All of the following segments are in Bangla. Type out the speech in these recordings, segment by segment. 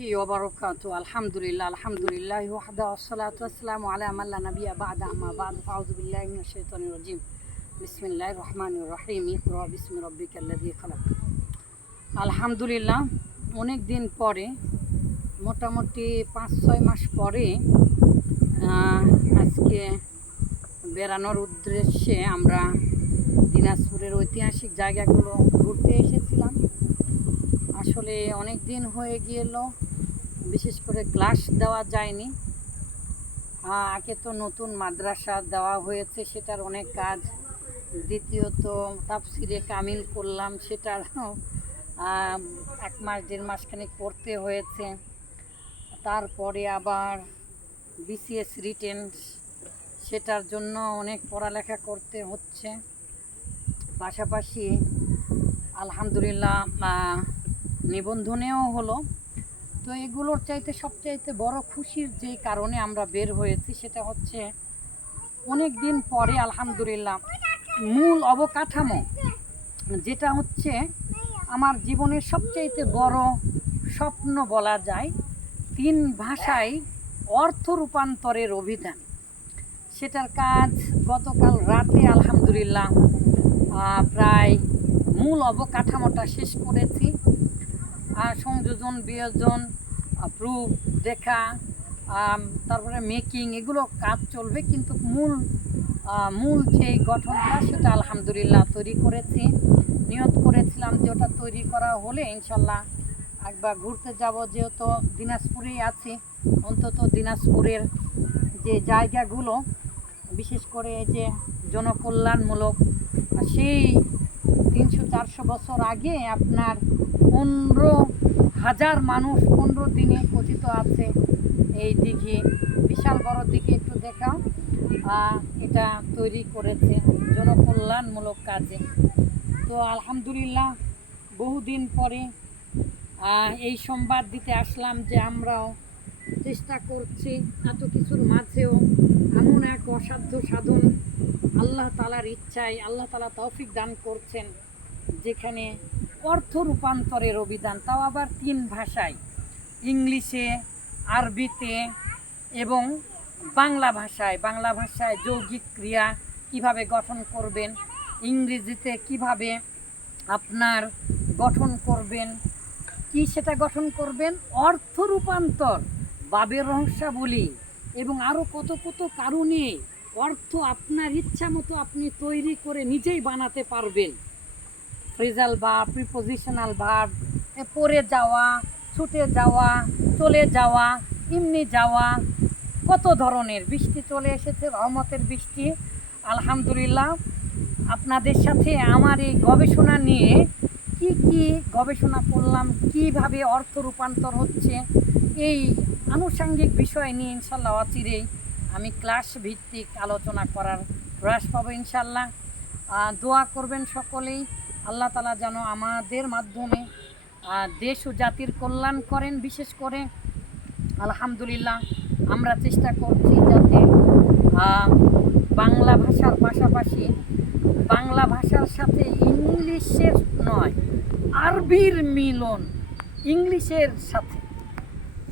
হি ওবারকাতু আলহামদুলিল্লাহ আলহামদুলিল্লাহ ওয়াহদা ওয়াসসালাতু ওয়াসসালামু আলা মান লা নাবিয়্যা বা'দা, আম্মা বা'দ ফাউযু বিল্লাহি মিনাশ শাইতানির রাজিম। বিসমিল্লাহির রহমানির রহিম, ইকরা বিসমি রাব্বিকাল্লাযী খালাক। আলহামদুলিল্লাহ, অনেক দিন পরে, মোটামুটি পাঁচ ছয় মাস পরে আজকে বেড়ানোর উদ্দেশ্যে আমরা দিনাজপুরের ঐতিহাসিক জায়গাগুলো ঘুরতে এসেছিলাম। আসলে অনেক দিন হয়ে গেল, বিশেষ করে ক্লাস দেওয়া যায়নি। আগে তো নতুন মাদ্রাসা দেওয়া হয়েছে, সেটার অনেক কাজ। দ্বিতীয়ত তাফসিরে কামিল করলাম, সেটার এক মাস, দেড় মাসখানেক পড়তে হয়েছে। তারপরে আবার বিসিএস রিটেন, সেটার জন্য অনেক পড়ালেখা করতে হচ্ছে। পাশাপাশি আলহামদুলিল্লাহ নিবন্ধনেও হলো। তো এগুলোর চাইতে সবচাইতে বড় খুশির যে কারণে আমরা বের হয়েছি সেটা হচ্ছে অনেক দিন পরে আলহামদুলিল্লাহ মূল অবকাঠামো, যেটা হচ্ছে আমার জীবনের সবচাইতে বড় স্বপ্ন বলা যায়, তিন ভাষায় অর্থ রূপান্তরের অভিধান। সেটার কাজ গতকাল রাতে আলহামদুলিল্লাহ প্রায় মূল অবকাঠামোটা শেষ করেছি। সংযোজন, বিয়োজন প্রুফ দেখা তারপরে মেকিং এগুলো কাজ চলবে কিন্তু মূল মূল যে গঠনটা সেটা আলহামদুলিল্লাহ তৈরি করেছি। নিয়ত করেছিলাম যে ওটা তৈরি করা হলে ইনশাল্লাহ একবার ঘুরতে যাব যেহেতু দিনাজপুরেই আছি। অন্তত দিনাজপুরের যে জায়গাগুলো, বিশেষ করে যে জনকল্যাণমূলক সেই তিনশো চারশো বছর আগে আপনার পনেরো হাজার মানুষ পনেরো দিনে কথিত আছে। এই দিঘি, বিশাল বড় দিঘি একটু দেখাও। এটা তৈরি করেছে জনকল্যাণমূলক কাজে। তো আলহামদুলিল্লাহ, বহুদিন পরে এই সংবাদ দিতে আসলাম যে আমরাও চেষ্টা করছি এত কিছুর মাঝেও এমন এক অসাধ্য সাধন আল্লাহ তালার ইচ্ছায়, আল্লাহ তালা তৌফিক দান করছেন, যেখানে অর্থ রূপান্তরের অভিধান, তাও আবার তিন ভাষায়, ইংলিশে, আরবিতে এবং বাংলা ভাষায়। বাংলা ভাষায় যৌগিক ক্রিয়া কীভাবে গঠন করবেন, ইংরেজিতে কীভাবে আপনার গঠন করবেন, কি সেটা গঠন করবেন, অর্থ রূপান্তর। বাবের রহস্যাবলী এবং আরও কত কত কারণে অর্থ আপনার ইচ্ছা মতো আপনি তৈরি করে নিজেই বানাতে পারবেন। ফ্রিজাল ভাব প্রিপোজিশনাল ভাব পড়ে যাওয়া, ছুটে যাওয়া, চলে যাওয়া এমনি যাওয়া, কত ধরনের বৃষ্টি চলে এসেছে, রহমতের বৃষ্টি। আলহামদুলিল্লাহ, আপনাদের সাথে আমার এই গবেষণা নিয়ে কি কি গবেষণা করলাম, কীভাবে অর্থ রূপান্তর হচ্ছে এই আনুষঙ্গিক বিষয় নিয়ে ইনশাল্লাহ অচিরেই আমি ক্লাস ভিত্তিক আলোচনা করার প্রয়াস পাবো ইনশাল্লাহ। দোয়া করবেন সকলেই। আল্লাহ তালা যেন আমাদের মাধ্যমে দেশ ও জাতির কল্যাণ করেন বিশেষ করে। আলহামদুলিল্লাহ, আমরা চেষ্টা করছি যাতে বাংলা ভাষার পাশাপাশি বাংলা ভাষার সাথে ইংলিশের নয়, আরবির মিলন, ইংলিশের সাথে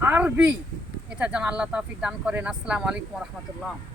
আরবি। এটা যেন আল্লাহ তাফিক দান করেন। আসসালামু আলাইকুম রহমতুল্লাহ।